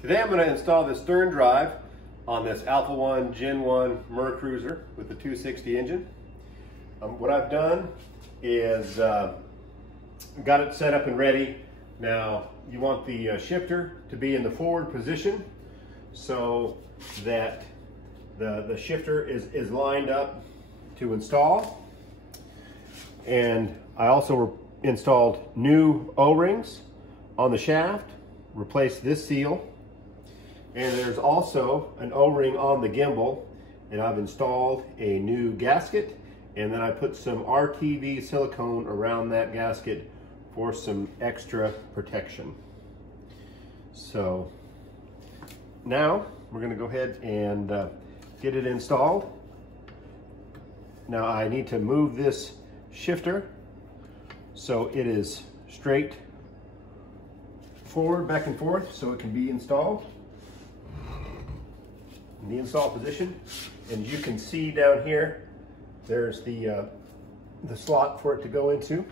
Today I'm going to install this stern drive on this Alpha 1 Gen 1 Mercruiser with the 260 engine. What I've done is got it set up and ready. Now you want the shifter to be in the forward position so that the shifter is lined up to install. And I also installed new O-rings on the shaft, replaced this seal. And there's also an O-ring on the gimbal, and I've installed a new gasket, and then I put some RTV silicone around that gasket for some extra protection. So now we're going to go ahead and get it installed. Now I need to move this shifter so it is straight forward, back and forth, so it can be installed in the install position. And you can see down here there's the slot for it to go into.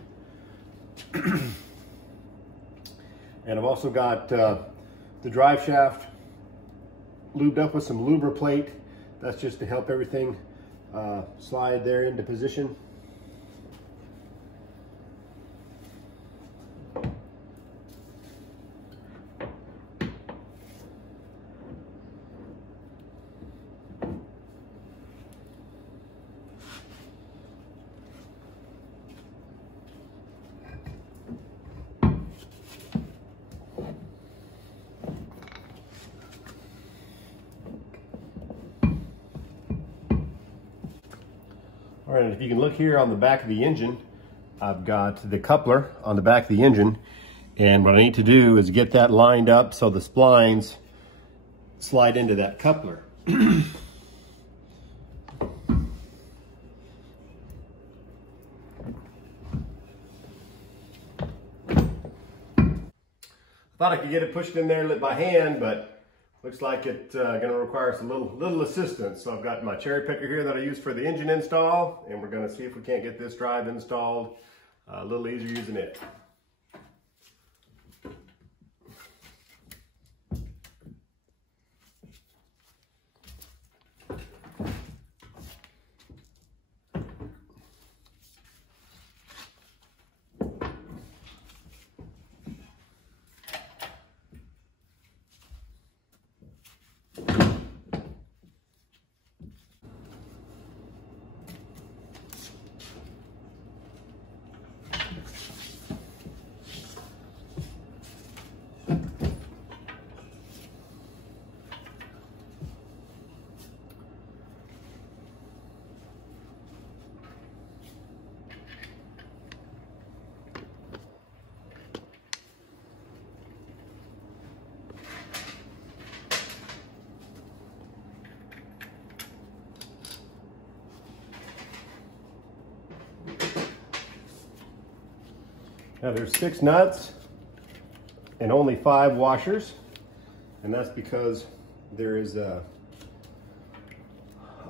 And I've also got the drive shaft lubed up with some lubriplate. That's just to help everything slide there into position. All right, if you can look here on the back of the engine, I've got the coupler on the back of the engine, and what I need to do is get that lined up so the splines slide into that coupler. I thought I could get it pushed in there by hand, but looks like it's going to require some little assistance. So I've got my cherry picker here that I use for the engine install, and we're going to see if we can't get this drive installed a little easier using it. Now there's 6 nuts and only 5 washers, and that's because there is a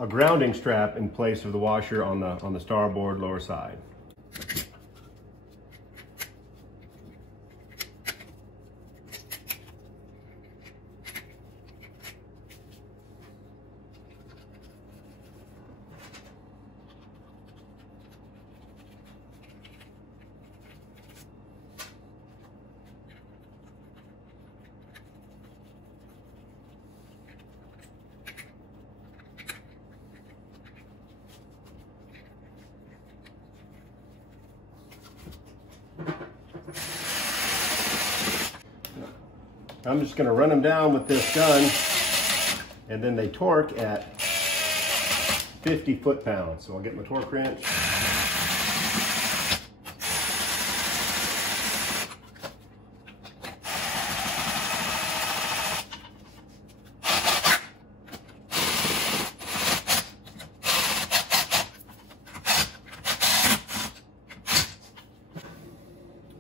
grounding strap in place of the washer on the starboard lower side. I'm just going to run them down with this gun, and then they torque at 50 foot-pounds. So I'll get my torque wrench.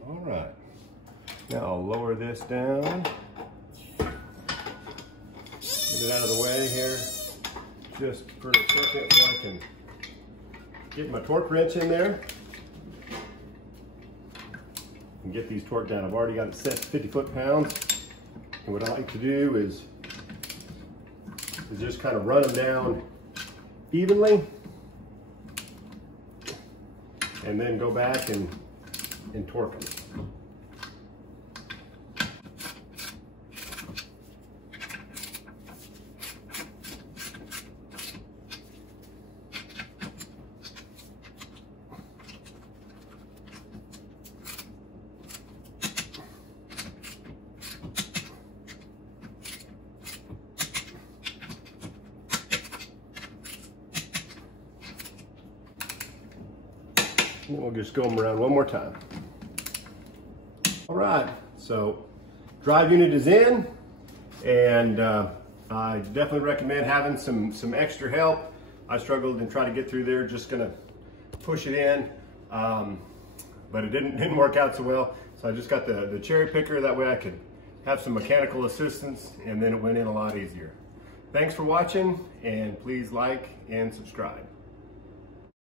All right, now I'll lower this down. Get it out of the way here just for a second so I can get my torque wrench in there and get these torqued down. I've already got it set to 50 foot-pounds. And what I like to do is just kind of run them down evenly, and then go back and torque them. And we'll just go them around one more time. All right, so drive unit is in, and I definitely recommend having some extra help. I struggled and tried to get through there, just gonna push it in, but it didn't work out so well. So I just got the cherry picker, that way I could have some mechanical assistance, and then it went in a lot easier. Thanks for watching, and please like and subscribe.